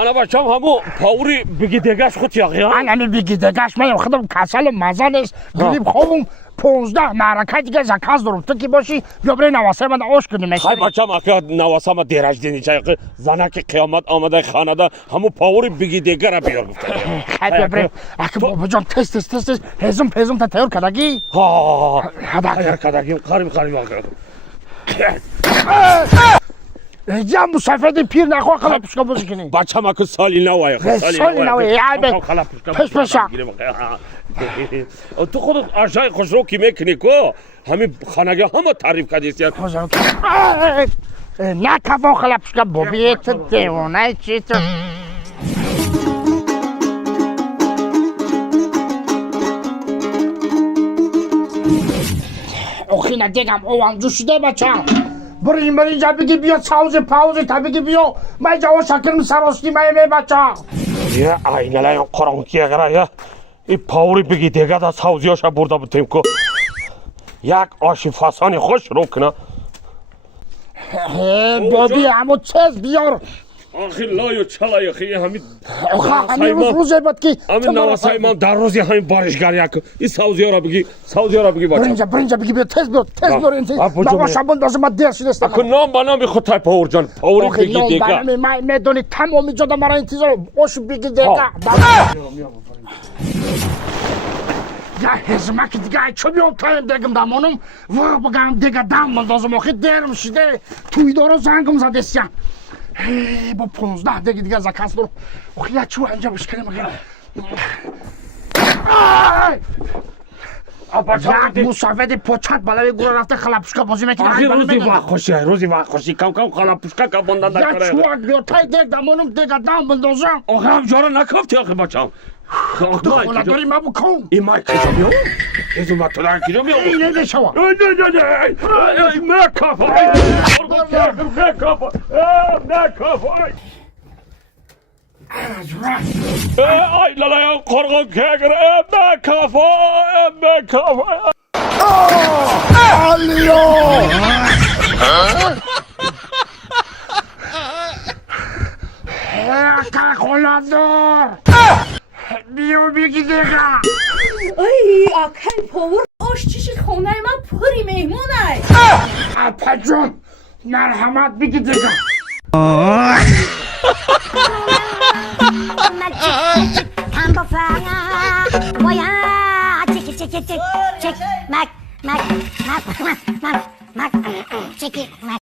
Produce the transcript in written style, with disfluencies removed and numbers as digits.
انا بچم همو پاوری بگی دگش خود یا من بگی دگش من خودم کسل مزه نیست گریب خوبم 15 معرکه دیگه زکاز دارم تو کی باشی بیا برای نواسه من آش کنیم خای بچم اکا نواسه ما دیرج دینی چای زنک قیامت آمده خانه دا همو پاوری بگی دگر را بیار گفته خای بیا برای اکا بابا جان تست هزم تا تیار کدگی ها تیار کدگی قریب آقا جام سفید پیر نخوا خلا پشکا بازی کنی بچم اکا سالی نوای سالی نوای پش تو خودت آشای خوش رو کی میکنی کو همین خانگی همه تعریف کردیست یار نه کفا خلا پشکا بابیت دیوانه چی تو اوخی ندیگم او هم جوشیده بچه برین جا بگی بیا پاوزی تا بگی بیا من جوا شکرم سراستی من بچه یه آینه لایون قرانکی اگر یا این پاوری بگی دیگه دا ساوزیاشا برده بودیم که یک آشی فاسانی خوش رو کنه بابی همو چیز بیار آخی لایو چلای خیلی همین همین روزه بود که همین نواسای من در روزی همین بارشگر یک این ساوزی را بگی بچه برینجا بگی بیا تیز بیار این نواسا بند از ما دیر شده است اکو نام با نامی خود تای پاور جان پاوری بگی دیگه من میدونی تمامی جدا مرا انتظار اوش بگی دیگه یا هزمک دیگه چو بیام تایم دیگم دامونم و بگم دیگه دام بندازم آخی دیرم شده توی دارو زنگم زده سیم با 15 دیگه زکاس دارم آخی یا چو انجا بشکنیم یک مسافت پوچت بلوی گوره رفته خلاپوشکا بازی میکنه آخی روزی وقت خوشی کم خلاپوشکا که بندن در کنه یا چو بیار تای دیگه دامونم دیگه دام بندازم آخی هم جارا نکفتی آخی بچم دخوله داری ما بکن این مای کجا بیام؟ ایزو ما تو دارن کجا بیام؟ اینه نشوا نه مکافای ای لالا قرقم کگر مکافای آلیو که خلادار بیو بگی دیگه ای اکل پاور آش چیشی خونه من پری مهمونه اپا جون مرحمت بگی دیگه